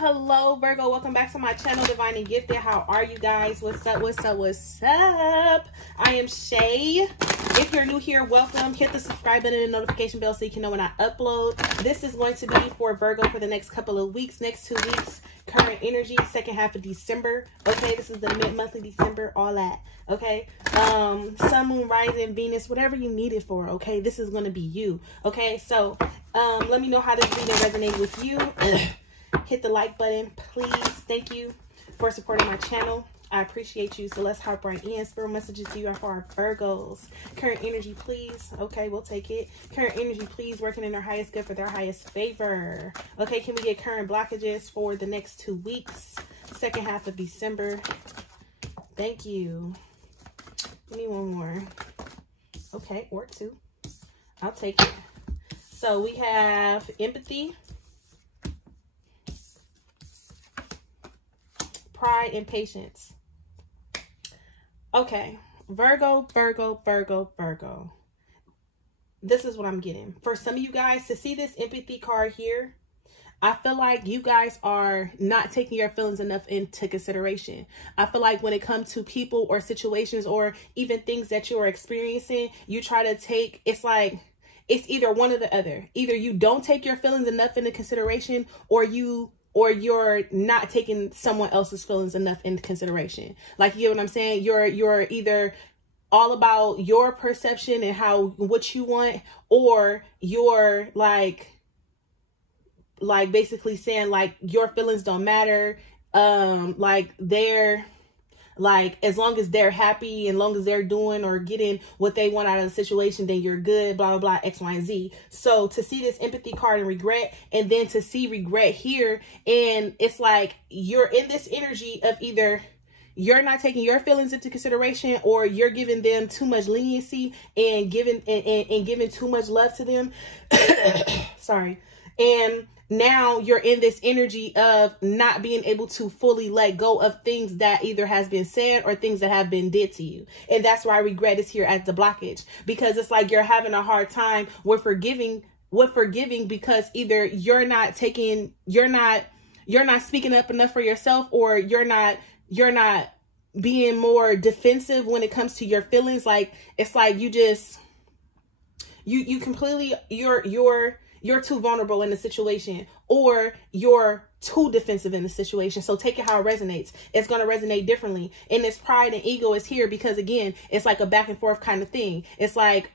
Hello Virgo, welcome back to my channel, Divine and Gifted. How are you guys? What's up, what's up, what's up? I am Shay. If you're new here, welcome. Hit the subscribe button and notification bell so you can know when I upload. This is going to be for Virgo for the next couple of weeks, next 2 weeks. Current energy, second half of December. Okay, this is the mid-month of December, all that. Okay, sun, moon, rising, Venus, whatever you need it for. Okay, this is going to be you. Okay, so let me know how this reading resonated with you. Hit the like button, please. Thank you for supporting my channel. I appreciate you. So let's hop right in. Spirit messages to you are for our Virgos. Current energy, please. Okay, we'll take it. Current energy, please. Working in their highest good for their highest favor. Okay, can we get current blockages for the next 2 weeks? Second half of December. Thank you. Give me one more. Okay, or two. I'll take it. So we have empathy, pride, and patience. Okay, Virgo. This is what I'm getting. For some of you guys, to see this empathy card here, I feel like you guys are not taking your feelings enough into consideration. I feel like when it comes to people or situations or even things that you are experiencing, you try to take, it's like, it's either one or the other. Either you don't take your feelings enough into consideration, or you're not taking someone else's feelings enough into consideration. Like, you get what I'm saying? You're either all about your perception and what you want, or you're like basically saying like your feelings don't matter. Like they're like, as long as they're happy and long as they're doing or getting what they want out of the situation, then you're good, blah, blah, blah, X, Y, and Z. So to see this empathy card and regret, and then to see regret here, and it's like you're in this energy of either you're not taking your feelings into consideration, or you're giving them too much leniency and giving too much love to them. Sorry. And now you're in this energy of not being able to fully let go of things that either has been said or things that have been did to you. And that's why regret is here as the blockage, because it's like you're having a hard time with forgiving because either you're not speaking up enough for yourself, or you're not being more defensive when it comes to your feelings. Like, it's like you just, you completely, you're too vulnerable in the situation, or you're too defensive in the situation. So take it how it resonates. It's going to resonate differently. And this pride and ego is here because, again, it's like a back and forth kind of thing. It's like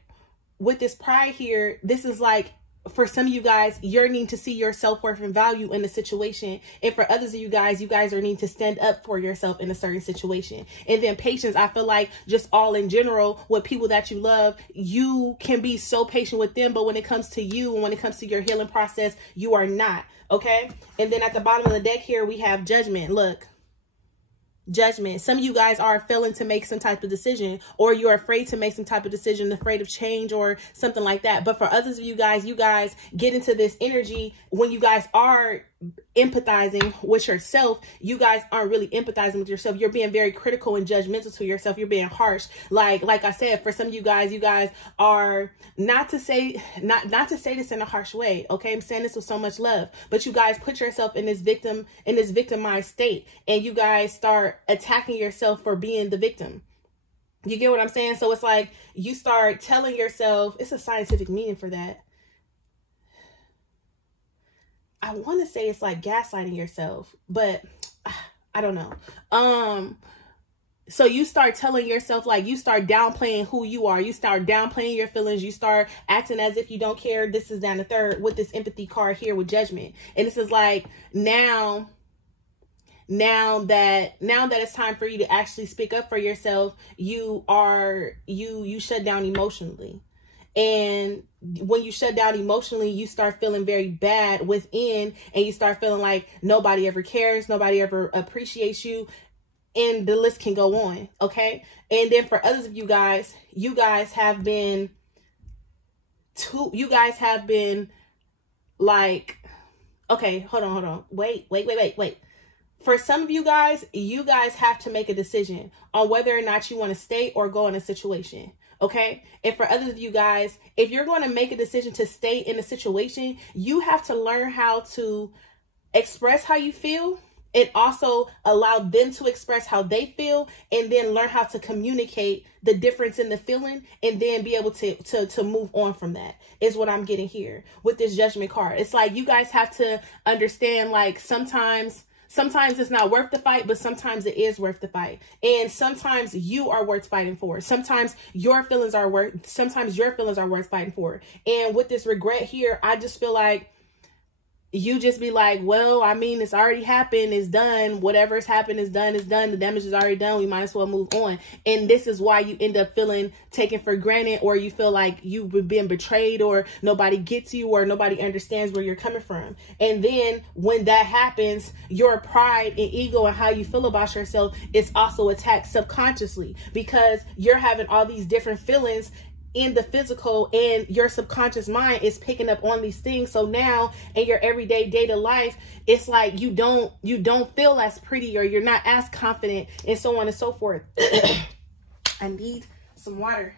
with this pride here, this is like, for some of you guys, you're needing to see your self-worth and value in the situation. And for others of you guys are needing to stand up for yourself in a certain situation. And then patience, I feel like just all in general with people that you love, you can be so patient with them. But when it comes to you and when it comes to your healing process, you are not. Okay. And then at the bottom of the deck here, we have judgment. Look. Judgment. Some of you guys are failing to make some type of decision, or you're afraid to make some type of decision, afraid of change or something like that. But for others of you guys get into this energy when you guys are empathizing with yourself. You guys aren't really empathizing with yourself. You're being very critical and judgmental to yourself. You're being harsh. Like I said, for some of you guys are not to say this in a harsh way. Okay. I'm saying this with so much love, but you guys put yourself in this victimized state, and you guys start attacking yourself for being the victim. You get what I'm saying? So it's like you start telling yourself, it's a scientific meaning for that. I want to say it's like gaslighting yourself, but I don't know. So you start telling yourself, like, you start downplaying who you are. You start downplaying your feelings. You start acting as if you don't care. This is down the third with this empathy card here with judgment. And this is like, now that it's time for you to actually speak up for yourself, you shut down emotionally. And when you shut down emotionally, you start feeling very bad within, and you start feeling like nobody ever cares, nobody ever appreciates you, and the list can go on. Okay. And then for others of you guys have been like, okay, hold on. Wait. For some of you guys have to make a decision on whether or not you want to stay or go in a situation. Okay. And for others of you guys, if you're going to make a decision to stay in a situation, you have to learn how to express how you feel, and also allow them to express how they feel, and then learn how to communicate the difference in the feeling, and then be able to move on from that, is what I'm getting here with this Judgment card. It's like you guys have to understand, like, sometimes it's not worth the fight, but sometimes it is worth the fight. And sometimes you are worth fighting for. Sometimes your feelings are worth fighting for. And with this regret here, I just feel like you just be like, well, I mean, it's already happened. It's done. Whatever's happened is done. It's done. The damage is already done. We might as well move on. And this is why you end up feeling taken for granted, or you feel like you've been betrayed, or nobody gets you, or nobody understands where you're coming from. And then when that happens, your pride and ego and how you feel about yourself is also attacked subconsciously, because you're having all these different feelings in the physical, and your subconscious mind is picking up on these things. So now in your everyday day-to life, it's like you don't feel as pretty, or you're not as confident, and so on and so forth. I need some water.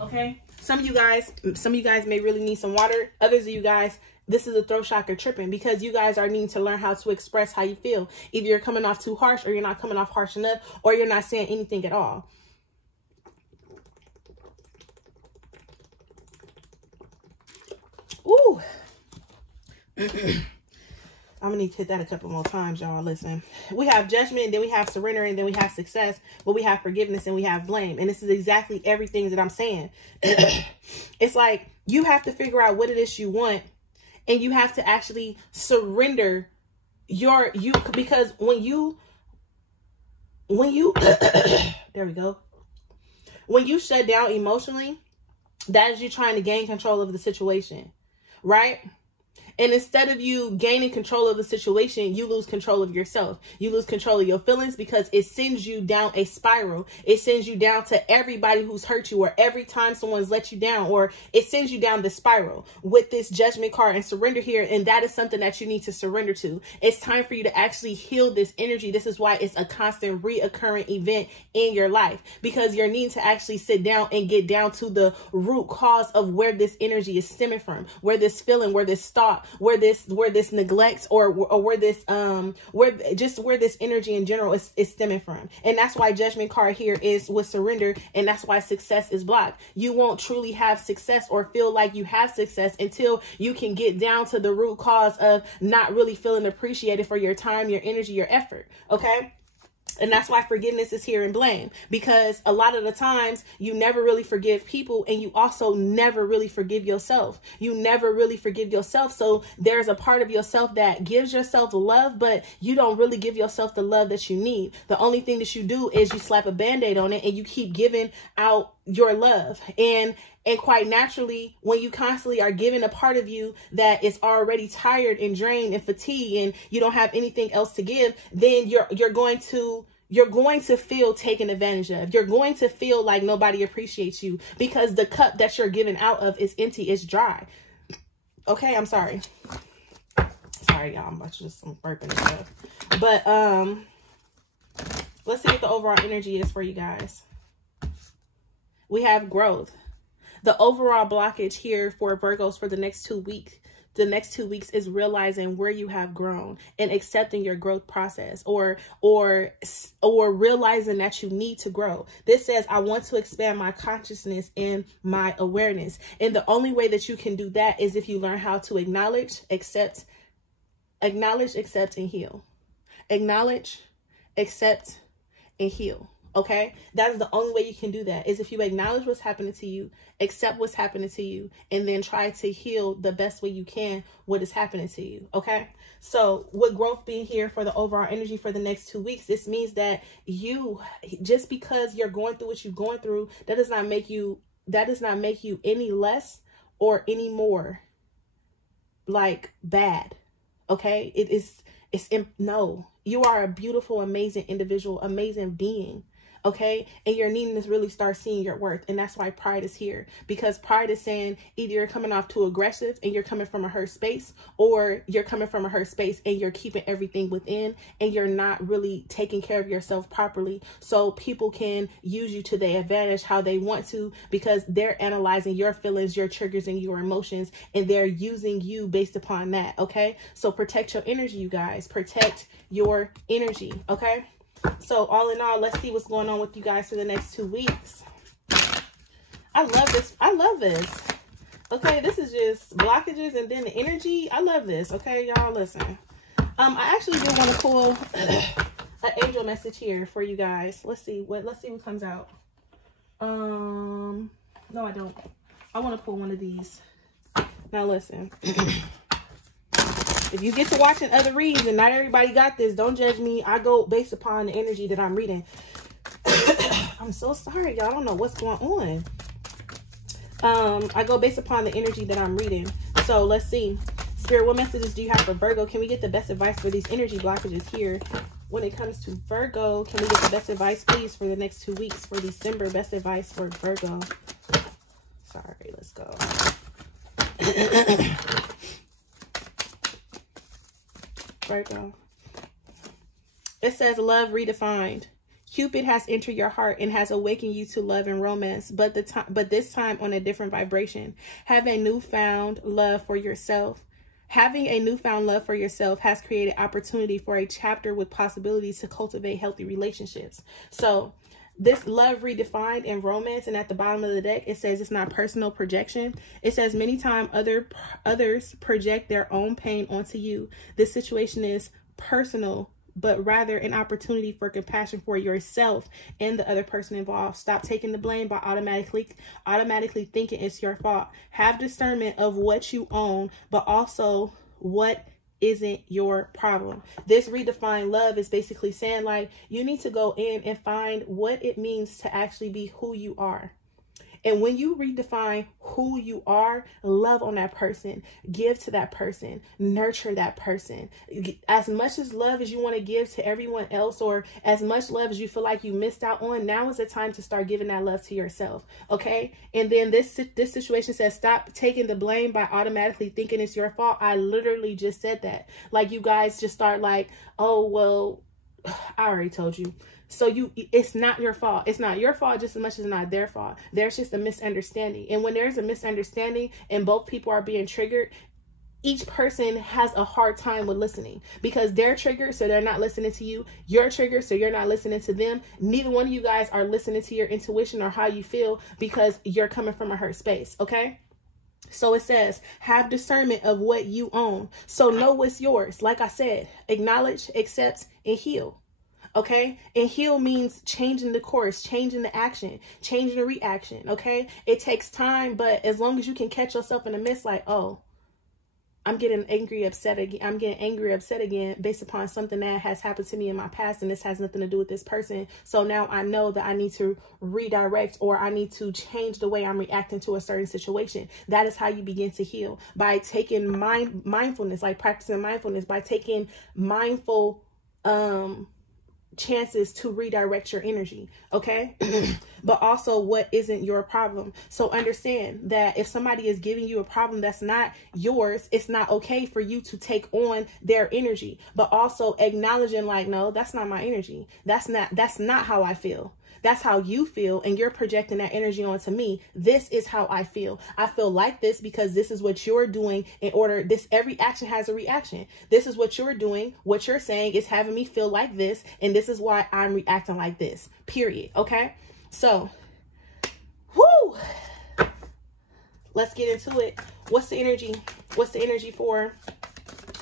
Okay, some of you guys may really need some water. Others of you guys, this is a throat chakra tripping, because you guys are needing to learn how to express how you feel. Either you're coming off too harsh, or you're not coming off harsh enough, or you're not saying anything at all. Ooh. I'm gonna need to hit that a couple more times, y'all. Listen, we have judgment, and then we have surrender, and then we have success, but we have forgiveness, and we have blame. And this is exactly everything that I'm saying. It's like you have to figure out what it is you want, and you have to actually surrender because when you there we go. When you shut down emotionally, that is you trying to gain control of the situation. Right? And instead of you gaining control of the situation, you lose control of yourself. You lose control of your feelings, because it sends you down a spiral. It sends you down to everybody who's hurt you, or every time someone's let you down, or it sends you down the spiral with this Judgment card and surrender here. And that is something that you need to surrender to. It's time for you to actually heal this energy. This is why it's a constant reoccurring event in your life, because you're needing to actually sit down and get down to the root cause of where this energy is stemming from, where this feeling, where this thought, where this neglect, or where this where this energy in general is stemming from. And that's why Judgment card here is with surrender, and that's why success is blocked. You won't truly have success or feel like you have success until you can get down to the root cause of not really feeling appreciated for your time, your energy, your effort. Okay? And that's why forgiveness is here in blame, because a lot of the times you never really forgive people, and you also never really forgive yourself. You never really forgive yourself. So there's a part of yourself that gives yourself love, but you don't really give yourself the love that you need. The only thing that you do is you slap a band-aid on it, and you keep giving out your love. And quite naturally, when you constantly are giving a part of you that is already tired and drained and fatigued, and you don't have anything else to give, then you're going to feel taken advantage of. You're going to feel like nobody appreciates you, because the cup that you're giving out of is empty, it's dry. Okay, I'm sorry. Sorry, y'all. I'm about to just some burping and stuff. But let's see what the overall energy is for you guys. We have growth. The overall blockage here for Virgos for the next 2 weeks. The next 2 weeks is realizing where you have grown and accepting your growth process, or realizing that you need to grow. This says, I want to expand my consciousness and my awareness. And the only way that you can do that is if you learn how to acknowledge, accept, and heal. Acknowledge, accept, and heal. Okay, that's the only way you can do that, is if you acknowledge what's happening to you, accept what's happening to you, and then try to heal the best way you can what is happening to you. Okay, so with growth being here for the overall energy for the next 2 weeks, this means that just because you're going through what you're going through, that does not make you any less or any more like bad. Okay, no, you are a beautiful, amazing individual, amazing being. okay? And you're needing to really start seeing your worth. And that's why pride is here, because pride is saying either you're coming off too aggressive and you're coming from a hurt space, or you're coming from a hurt space and you're keeping everything within and you're not really taking care of yourself properly. So people can use you to their advantage how they want to, because they're analyzing your feelings, your triggers, and your emotions, and they're using you based upon that, okay? So protect your energy, you guys. Protect your energy, okay? So all in all, let's see what's going on with you guys for the next 2 weeks. I love this. I love this. Okay, this is just blockages and then the energy. I love this. Okay, y'all, listen. I actually do want to pull an angel message here for you guys. Let's see what comes out. No, I don't. I want to pull one of these. Now listen. If you get to watching other reads and not everybody got this, don't judge me. I go based upon the energy that I'm reading. I'm so sorry, y'all. I don't know what's going on. I go based upon the energy that I'm reading. So let's see. Spirit, what messages do you have for Virgo? Can we get the best advice for these energy blockages here? When it comes to Virgo, can we get the best advice, please, for the next 2 weeks for December? Best advice for Virgo. Sorry, let's go. Virgo. It says love redefined. Cupid has entered your heart and has awakened you to love and romance, but this time on a different vibration. Have a newfound love for yourself. Having a newfound love for yourself has created opportunity for a chapter with possibilities to cultivate healthy relationships. So this love redefined and romance, and at the bottom of the deck, it says it's not personal projection. It says many times others project their own pain onto you. This situation is personal, but rather an opportunity for compassion for yourself and the other person involved. Stop taking the blame by automatically thinking it's your fault. Have discernment of what you own, but also what isn't your problem. This redefined love is basically saying, like, you need to go in and find what it means to actually be who you are. And when you redefine who you are, love on that person, give to that person, nurture that person. As much as love as you want to give to everyone else, or as much love as you feel like you missed out on, now is the time to start giving that love to yourself. Okay. And then this situation says, stop taking the blame by automatically thinking it's your fault. I literally just said that. Like, you guys just start like, oh, well, I already told you. So it's not your fault. It's not your fault just as much as it's not their fault. There's just a misunderstanding. And when there's a misunderstanding and both people are being triggered, each person has a hard time with listening, because they're triggered, so they're not listening to you. You're triggered, so you're not listening to them. Neither one of you guys are listening to your intuition or how you feel, because you're coming from a hurt space. Okay. So it says, have discernment of what you own. So know what's yours. Like I said, acknowledge, accept, and heal. Okay. And heal means changing the course, changing the action, changing the reaction. Okay. It takes time, but as long as you can catch yourself in the midst, like, oh, I'm getting angry, upset again based upon something that has happened to me in my past, and this has nothing to do with this person. So now I know that I need to redirect, or I need to change the way I'm reacting to a certain situation. That is how you begin to heal, by taking mindfulness, like practicing mindfulness, by taking mindful chances to redirect your energy. Okay. But also, what isn't your problem? So understand that if somebody is giving you a problem that's not yours, it's not okay for you to take on their energy, but also acknowledging, like, no, that's not my energy. That's not how I feel. That's how you feel, and you're projecting that energy onto me. This is how I feel. I feel like this because this is what you're doing. In order, this, every action has a reaction. This is what you're doing. What you're saying is having me feel like this, and this is why I'm reacting like this. Period. Okay. So, whoo. Let's get into it. What's the energy? What's the energy for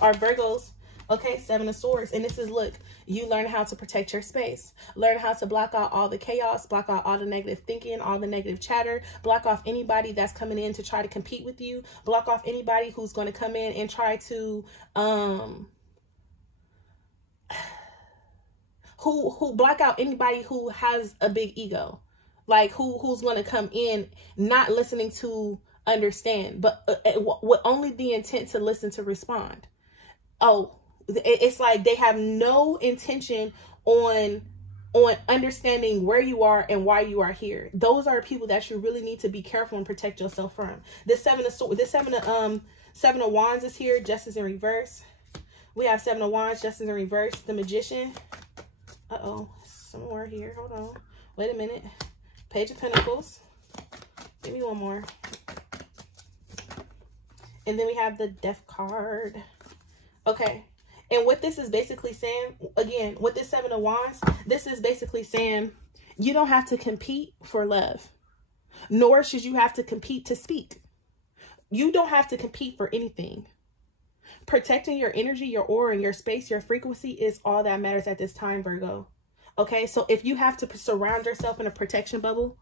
our Virgos? Okay, 7 of Swords, and this is, look. You learn how to protect your space. Learn how to block out all the chaos, block out all the negative thinking, all the negative chatter, block off anybody that's coming in to try to compete with you, block off anybody who's going to come in and try to, who block out anybody who has a big ego, like who's going to come in not listening to understand, but with only the intent to listen to respond. Oh, it's like they have no intention on on understanding where you are and why you are here. Those are people that you really need to be careful and protect yourself from. This seven of wands is here, justice in reverse. We have 7 of wands, justice in reverse, the magician. Some more here. Hold on. Wait a minute. Page of pentacles. Give me one more. And then we have the death card. Okay. And what this is basically saying, again, with this 7 of wands, this is basically saying you don't have to compete for love, nor should you have to compete to speak. You don't have to compete for anything. Protecting your energy, your aura, and your space, your frequency is all that matters at this time, Virgo. Okay, so if you have to surround yourself in a protection bubble,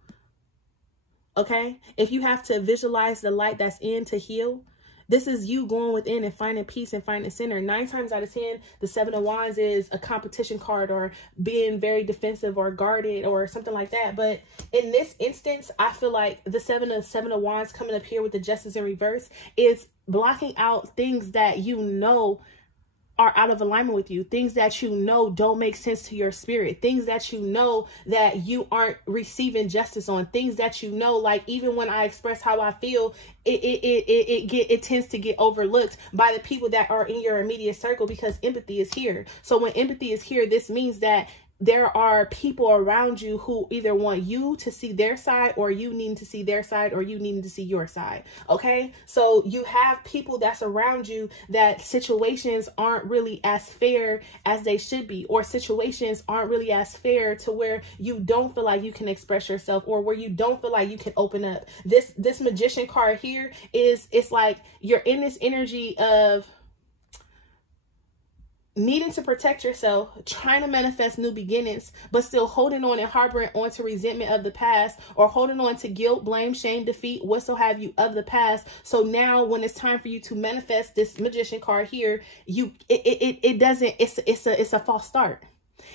okay, if you have to visualize the light that's in to heal, this is you going within and finding peace and finding center. 9 times out of 10, the 7 of wands is a competition card or being very defensive or guarded or something like that. But in this instance, I feel like the 7 of wands coming up here with the justice in reverse is blocking out things that you know are out of alignment with you, things that you know don't make sense to your spirit, things that you know that you aren't receiving justice on, things that you know, like even when I express how I feel, it tends to get overlooked by the people that are in your immediate circle, because empathy is here. So when empathy is here, this means that there are people around you who either want you to see their side, or you needing to see their side, or you needing to see your side. Okay. So you have people that's around you that situations aren't really as fair as they should be, or situations aren't really as fair to where you don't feel like you can express yourself, or where you don't feel like you can open up. This magician card here it's like you're in this energy of needing to protect yourself, trying to manifest new beginnings, but still holding on and harboring onto resentment of the past, or holding on to guilt, blame, shame, defeat, what so have you of the past. So now when it's time for you to manifest this magician card here, it's a false start.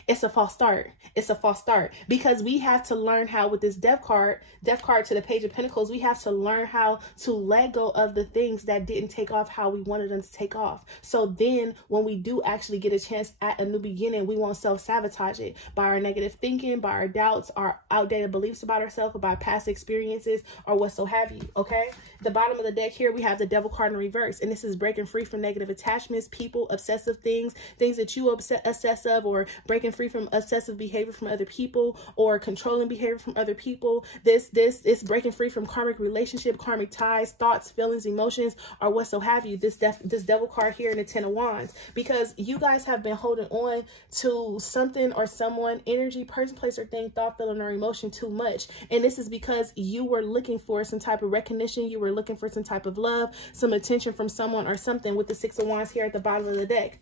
It's a false start. It's a false start, because we have to learn how, with this death card to the page of pentacles, we have to learn how to let go of the things that didn't take off how we wanted them to take off. So then when we do actually get a chance at a new beginning, we won't self-sabotage it by our negative thinking, by our doubts, our outdated beliefs about ourselves, or by past experiences, or what so have you. Okay. The bottom of the deck here, we have the devil card in reverse, and this is breaking free from negative attachments, people, obsessive things that you obsess of, or breaking free from obsessive behavior from other people, or controlling behavior from other people. This is breaking free from karmic relationship, karmic ties, thoughts, feelings, emotions, or what so have you. This devil card here in the 10 of wands, because you guys have been holding on to something or someone, energy, person, place, or thing, thought, feeling, or emotion too much. And this is because you were looking for some type of recognition. You were looking for some type of love, some attention from someone or something, with the 6 of wands here at the bottom of the deck.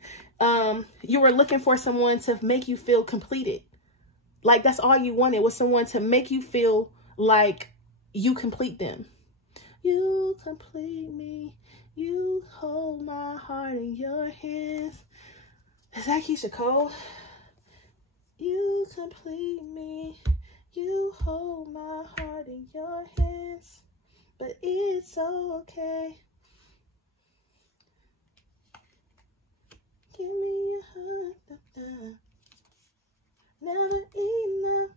You were looking for someone to make you feel completed. Like that's all you wanted, was someone to make you feel like you complete them. You complete me. You hold my heart in your hands. Is that Keisha Cole? You complete me. You hold my heart in your hands. But it's okay. Give me a hug. Never enough.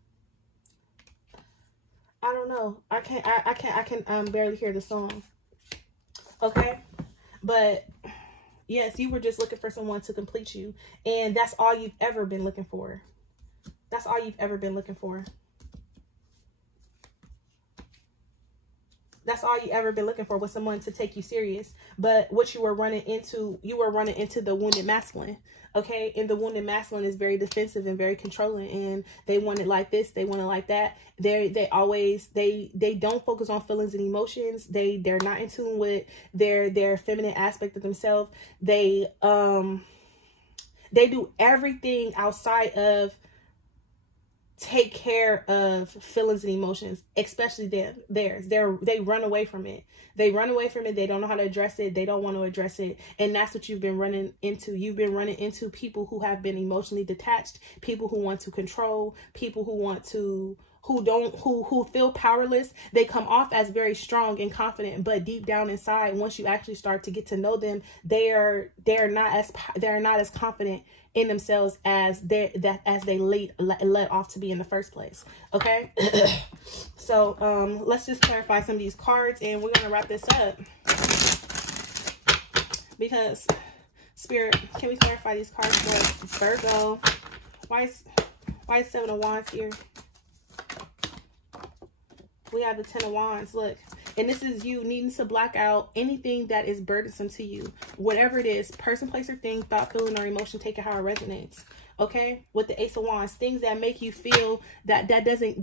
I don't know. I can barely hear the song. Okay. But yes, you were just looking for someone to complete you. And that's all you've ever been looking for. That's all you've ever been looking for. That's all you ever been looking for, was someone to take you serious. But what you were running into the wounded masculine. Okay. And the wounded masculine is very defensive and very controlling, and they want it like this. They want it like that. They don't focus on feelings and emotions. They're not in tune with their feminine aspect of themselves. They do everything outside of take care of feelings and emotions, especially theirs. They run away from it. They run away from it. They don't know how to address it. They don't want to address it. And that's what you've been running into. You've been running into people who have been emotionally detached, people who want to control, people who want to who feel powerless. They come off as very strong and confident, but deep down inside, once you actually start to get to know them, they're not as confident in themselves as they let off to be in the first place. Okay. So let's just clarify some of these cards, and we're gonna wrap this up, because Spirit, can we clarify these cards for Virgo? Why is Seven of Wands here? We have the Ten of Wands. Look, and this is you needing to block out anything that is burdensome to you, whatever it is, person, place, or thing, thought, feeling, or emotion. Take it how it resonates. Okay, with the Ace of Wands, things that make you feel that doesn't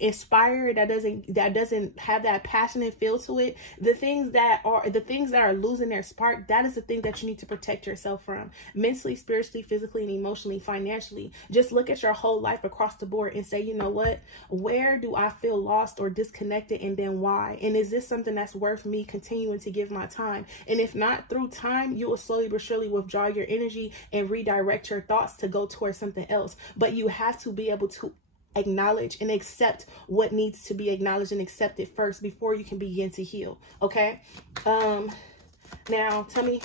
inspire, that doesn't have that passionate feel to it. The things that are losing their spark, that is the thing that you need to protect yourself from, mentally, spiritually, physically, and emotionally, financially. Just look at your whole life across the board and say, you know what, where do I feel lost or disconnected, and then why? And is this something that's worth me continuing to give my time? And if not, through time, you will slowly but surely withdraw your energy and redirect your thoughts to go towards something else. But you have to be able to acknowledge and accept what needs to be acknowledged and accepted first before you can begin to heal. Okay. Now tell me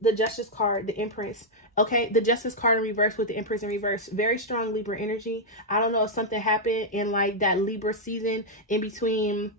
the Justice card, the Empress. Okay, the Justice card in reverse with the Empress in reverse. Very strong Libra energy. I don't know if something happened in like that Libra season in between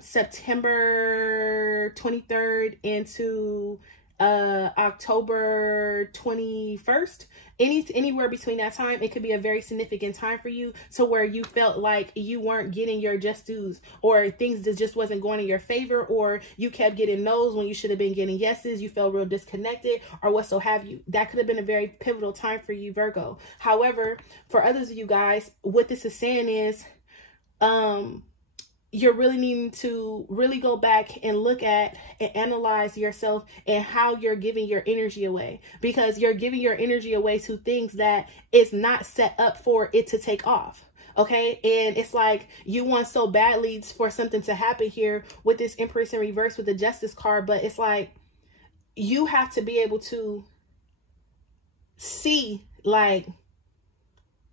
September 23rd into October 21st. Anywhere between that time, it could be a very significant time for you, to where you felt like you weren't getting your just dues, or things that just wasn't going in your favor, or you kept getting no's when you should have been getting yeses. You felt real disconnected, or what so have you. That could have been a very pivotal time for you, Virgo. However, for others of you guys, what this is saying is you're really needing to really go back and look at and analyze yourself and how you're giving your energy away, because you're giving your energy away to things that is not set up for it to take off. Okay. And it's like you want so badly for something to happen here with this Empress in reverse with the Justice card, but it's like you have to be able to see, like,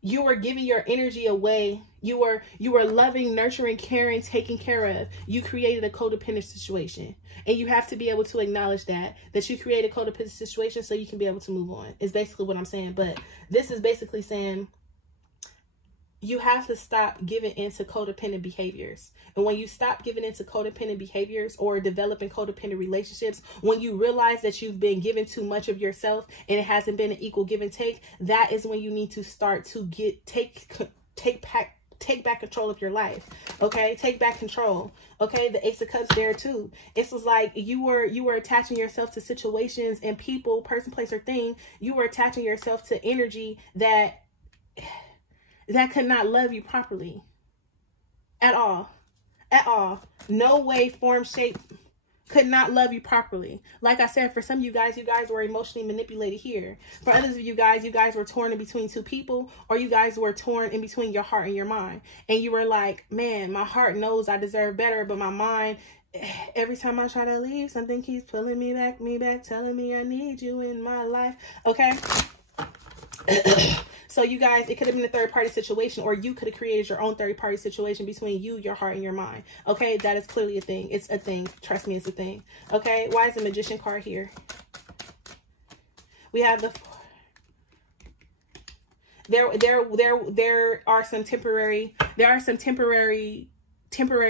you were giving your energy away. You were loving, nurturing, caring, taking care of. You created a codependent situation. And you have to be able to acknowledge that you created a codependent situation so you can be able to move on. Is basically what I'm saying. But this is basically saying you have to stop giving into codependent behaviors. And when you stop giving into codependent behaviors or developing codependent relationships, when you realize that you've been given too much of yourself and it hasn't been an equal give and take, that is when you need to start to take back control of your life. Okay, take back control. Okay, the Ace of Cups there too. It's like you were attaching yourself to situations and people, person, place, or thing. You were attaching yourself to energy that could not love you properly at all. No way, form, shape could not love you properly. Like I said, for some of you guys were emotionally manipulated here. For others of you guys were torn in between two people, or you guys were torn in between your heart and your mind. And you were like, man, my heart knows I deserve better, but my mind, every time I try to leave, something keeps pulling me back, telling me I need you in my life. Okay. So you guys, it could have been a third-party situation, or you could have created your own third-party situation between you, your heart, and your mind. Okay, that is clearly a thing. It's a thing. Trust me, it's a thing. Okay, why is the Magician card here? We have the... There are some temporary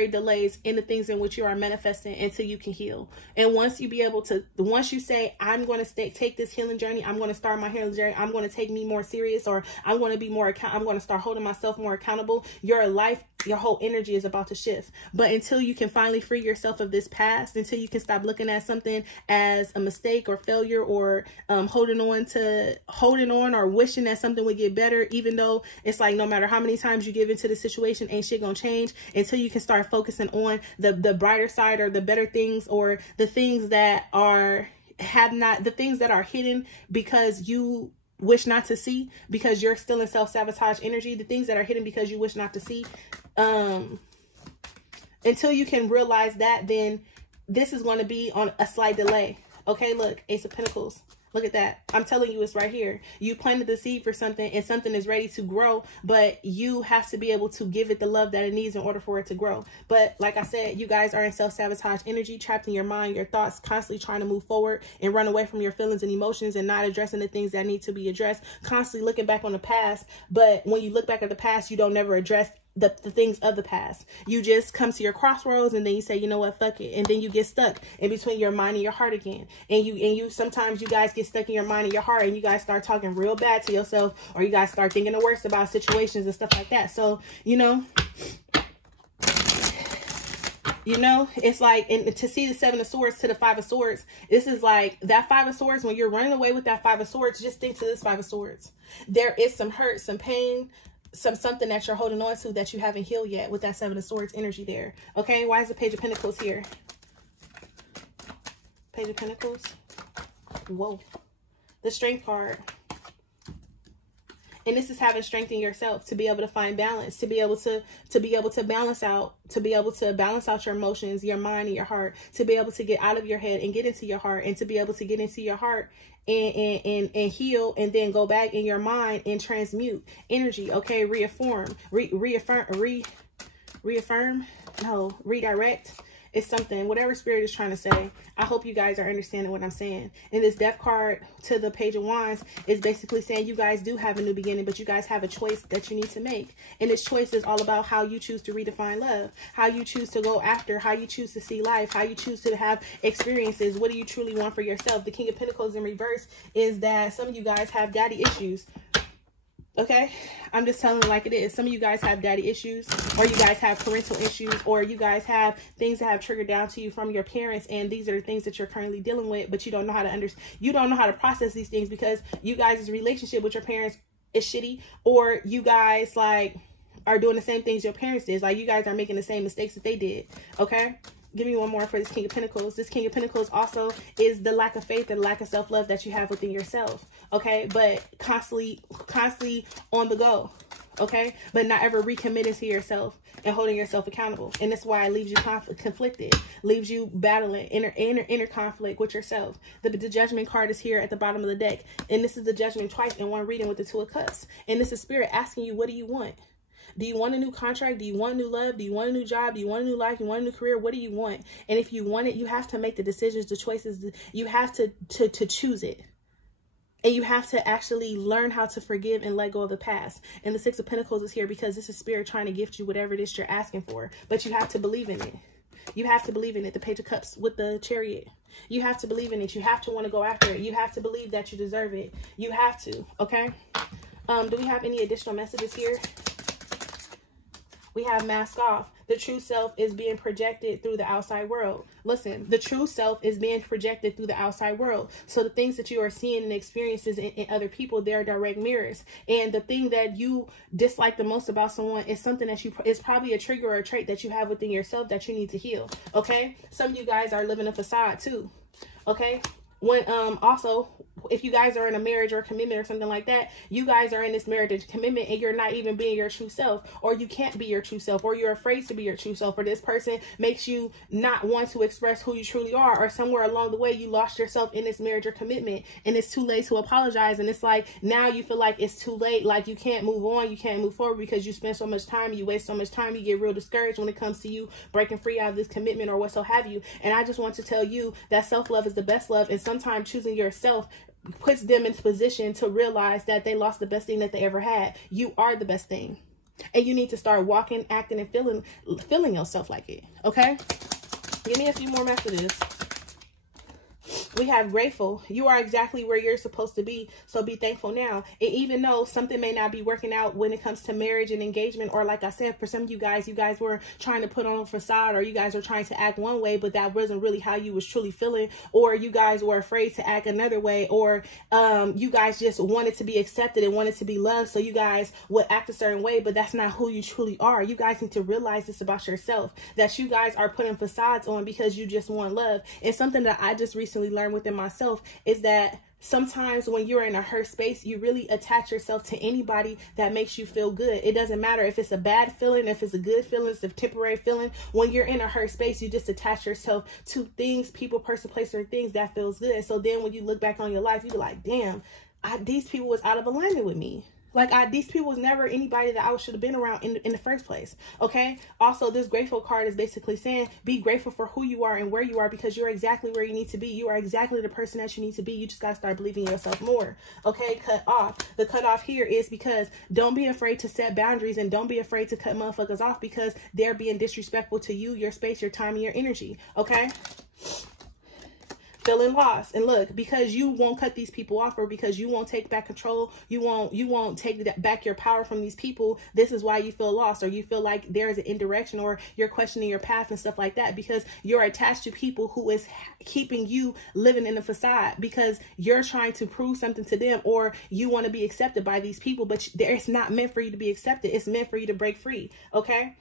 delays in the things in which you are manifesting until you can heal. And once you say, I'm going to take this healing journey, I'm going to start my healing journey, I'm going to take me more serious, or I'm going to be more I'm going to start holding myself more accountable, your life, your whole energy is about to shift. But until you can finally free yourself of this past, until you can stop looking at something as a mistake or failure, or holding on or wishing that something would get better, even though it's like no matter how many times you give into the situation, ain't shit gonna change, until you can start focusing on the brighter side, or the better things, or the things that are hidden because you wish not to see, because you're still in self-sabotage energy, the things that are hidden because you wish not to see, until you can realize that, then this is going to be on a slight delay. Okay, look, Ace of Pentacles. Look at that. I'm telling you, it's right here. You planted the seed for something and something is ready to grow, but you have to be able to give it the love that it needs in order for it to grow. But like I said, you guys are in self-sabotage energy, trapped in your mind, your thoughts, constantly trying to move forward and run away from your feelings and emotions and not addressing the things that need to be addressed, constantly looking back on the past. But when you look back at the past, you don't never address the things of the past. You just come to your crossroads and then you say, you know what, fuck it. And then you get stuck in between your mind and your heart again. And you sometimes you guys get stuck in your mind and your heart and you guys start talking real bad to yourself, or you guys start thinking the worst about situations and stuff like that. So, you know, it's like, and to see the Seven of Swords to the Five of Swords, this is like that Five of Swords. When you're running away with that Five of Swords, just think to this Five of Swords. There is some hurt, some pain, something that you're holding on to that you haven't healed yet with that Seven of Swords energy there. Okay, why is the Page of Pentacles here? Page of Pentacles. Whoa. The Strength card. And this is having strength in yourself to be able to find balance, to be able to balance out, your emotions, your mind, and your heart, to be able to get out of your head and get into your heart, and to be able to get into your heart and heal, and then go back in your mind and transmute energy. Okay, redirect. It's something, whatever spirit is trying to say. I hope you guys are understanding what I'm saying. And this Death card to the Page of Wands is basically saying you guys do have a new beginning, but you guys have a choice that you need to make. And this choice is all about how you choose to redefine love, how you choose to go after, how you choose to see life, how you choose to have experiences. What do you truly want for yourself? The King of Pentacles in reverse is that some of you guys have daddy issues. Okay, I'm just telling you like it is. Some of you guys have daddy issues, or you guys have parental issues, or you guys have things that have triggered down to you from your parents, and these are the things that you're currently dealing with, but you don't know how to you don't know how to process these things because you guys' relationship with your parents is shitty, or you guys like are doing the same things your parents did. Like you guys are making the same mistakes that they did. Okay. Give me one more for this King of Pentacles. This King of Pentacles also is the lack of faith and lack of self-love that you have within yourself. Okay. But constantly on the go. Okay. But not ever recommitting to yourself and holding yourself accountable. And that's why it leaves you conflicted, leaves you battling inner conflict with yourself. The Judgment card is here at the bottom of the deck. And this is the Judgment twice in one reading with the Two of Cups. And this is Spirit asking you, what do you want? Do you want a new contract? Do you want new love? Do you want a new job? Do you want a new life? Do you want a new career? What do you want? And if you want it, you have to make the decisions, the choices. You have to choose it. And you have to actually learn how to forgive and let go of the past. And the Six of Pentacles is here because this is Spirit trying to gift you whatever it is you're asking for. But you have to believe in it. You have to believe in it. The Page of Cups with the Chariot. You have to believe in it. You have to want to go after it. You have to believe that you deserve it. You have to. Okay. Do we have any additional messages here? We have Mask Off. The true self is being projected through the outside world. Listen, the true self is being projected through the outside world. So the things that you are seeing and experiences in other people, they're direct mirrors. And the thing that you dislike the most about someone is something that is probably a trigger or a trait that you have within yourself that you need to heal. Okay. Some of you guys are living a facade too. Okay. When also, if you guys are in a marriage or a commitment or something like that, you guys are in this marriage or commitment and you're not even being your true self, or you can't be your true self, or you're afraid to be your true self, or this person makes you not want to express who you truly are, or somewhere along the way you lost yourself in this marriage or commitment and it's too late to apologize. And it's like now you feel like it's too late, like you can't move on, you can't move forward because you spend so much time, you waste so much time, you get real discouraged when it comes to you breaking free out of this commitment or what so have you. And I just want to tell you that self-love is the best love, and sometimes choosing yourself puts them in position to realize that they lost the best thing that they ever had. You are the best thing, and you need to start walking, acting, and feeling yourself like it. Okay, give me a few more messages. We have grateful. You are exactly where you're supposed to be, so be thankful now. And even though something may not be working out when it comes to marriage and engagement, or like I said, for some of you guys were trying to put on a facade, or you guys were trying to act one way, but that wasn't really how you was truly feeling, or you guys were afraid to act another way, or you guys just wanted to be accepted and wanted to be loved, so you guys would act a certain way, but that's not who you truly are. You guys need to realize this about yourself, that you guys are putting facades on because you just want love. And something that I just recently learned within myself is that sometimes when you're in a hurt space, you really attach yourself to anybody that makes you feel good. It doesn't matter if it's a bad feeling, if it's a good feeling, if it's a temporary feeling. When you're in a hurt space, you just attach yourself to things, people, person, place, or things that feels good. So then when you look back on your life, you be like, damn, these people was out of alignment with me. Like, these people was never anybody that I should have been around in the first place. Okay. Also, this grateful card is basically saying, be grateful for who you are and where you are, because you're exactly where you need to be. You are exactly the person that you need to be. You just got to start believing in yourself more. Okay. Cut off. The cut off here is because don't be afraid to set boundaries, and don't be afraid to cut motherfuckers off because they're being disrespectful to you, your space, your time, and your energy. Okay. Feeling lost. And look, because you won't cut these people off, or because you won't take back control, you won't take back your power from these people, this is why you feel lost, or you feel like there's an indirection, or you're questioning your path and stuff like that, because you're attached to people who is keeping you living in a facade, because you're trying to prove something to them, or you want to be accepted by these people, but it's not meant for you to be accepted. It's meant for you to break free. Okay.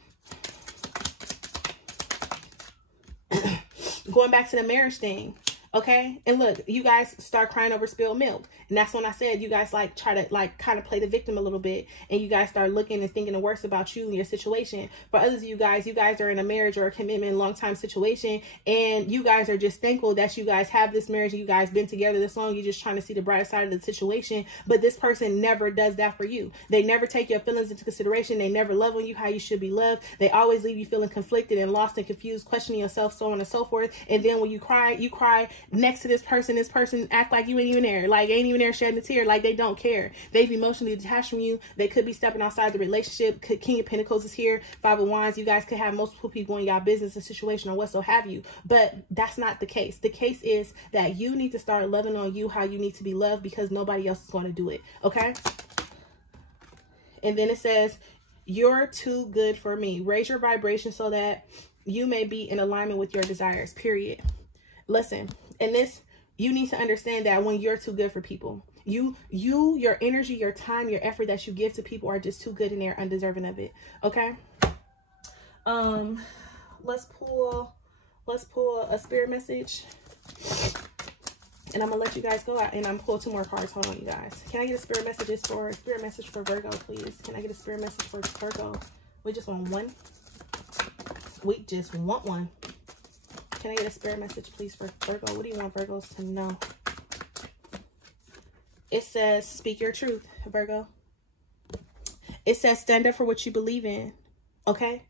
Going back to the marriage thing. Okay. And look, you guys start crying over spilled milk. And that's when I said you guys like try to like kind of play the victim a little bit. And you guys start looking and thinking the worst about you and your situation. For others of you guys are in a marriage or a commitment, long time situation. And you guys are just thankful that you guys have this marriage and you guys been together this long. You're just trying to see the brighter side of the situation. But this person never does that for you. They never take your feelings into consideration. They never love on you how you should be loved. They always leave you feeling conflicted and lost and confused, questioning yourself, so on and so forth. And then when you cry next to this person act like you ain't even there, like ain't even there shedding a tear, like they don't care. They've emotionally detached from you. They could be stepping outside the relationship. King of Pentacles is here. Five of Wands. You guys could have multiple people in y'all business and situation or what so have you, but that's not the case. The case is that you need to start loving on you how you need to be loved, because nobody else is going to do it. Okay. And then it says, you're too good for me. Raise your vibration so that you may be in alignment with your desires, period. Listen, and this, you need to understand that when you're too good for people, your energy, your time, your effort that you give to people are just too good, and they're undeserving of it. Okay. Let's pull a spirit message, and I'm gonna let you guys go out, and I'm pull 2 more cards. Hold on, you guys. Can I get a spirit message for Virgo, please? Can I get a spirit message for Virgo? We just want one. We just want one. Can I get a spirit message, please, for Virgo? What do you want Virgos to know? It says, speak your truth, Virgo. It says, stand up for what you believe in. Okay?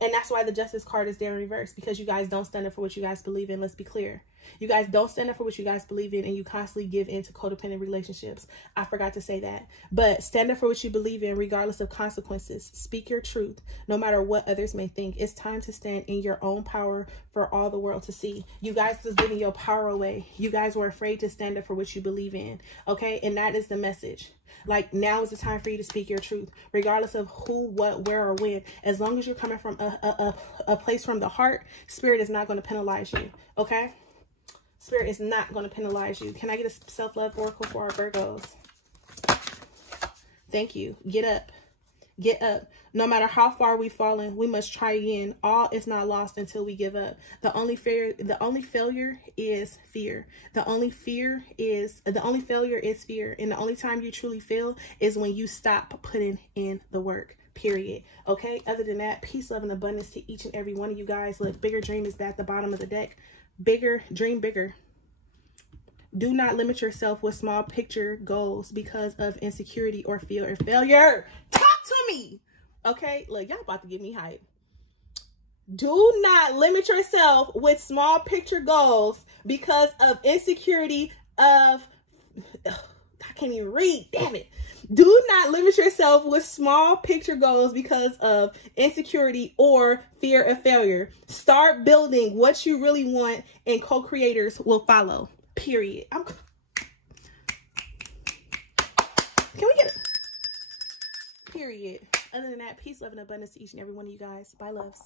And that's why the Justice card is there in reverse, because you guys don't stand up for what you guys believe in. Let's be clear. You guys don't stand up for what you guys believe in, and you constantly give in to codependent relationships. I forgot to say that. But stand up for what you believe in, regardless of consequences. Speak your truth, no matter what others may think. It's time to stand in your own power for all the world to see. You guys was giving your power away. You guys were afraid to stand up for what you believe in. Okay? And that is the message. Like, now is the time for you to speak your truth, regardless of who, what, where, or when. As long as you're coming from a place from the heart, Spirit is not going to penalize you. Okay? Spirit is not going to penalize you. Can I get a self-love oracle for our Virgos? Thank you. Get up. Get up. No matter how far we've fallen, we must try again. All is not lost until we give up. The only failure is fear. The only failure is fear. And the only time you truly fail is when you stop putting in the work. Period. Okay. Other than that, peace, love, and abundance to each and every one of you guys. Look, bigger dream is at the bottom of the deck. Bigger, dream bigger. Do not limit yourself with small picture goals because of insecurity or fear or failure. Talk to me. Okay, look, y'all about to get me hype. Do not limit yourself with small picture goals because of insecurity of, I can't even read, damn it. Do not limit yourself with small picture goals because of insecurity or fear of failure. Start building what you really want, and co-creators will follow. Period. Can we get it? Period. Other than that, peace, love, and abundance to each and every one of you guys. Bye, loves.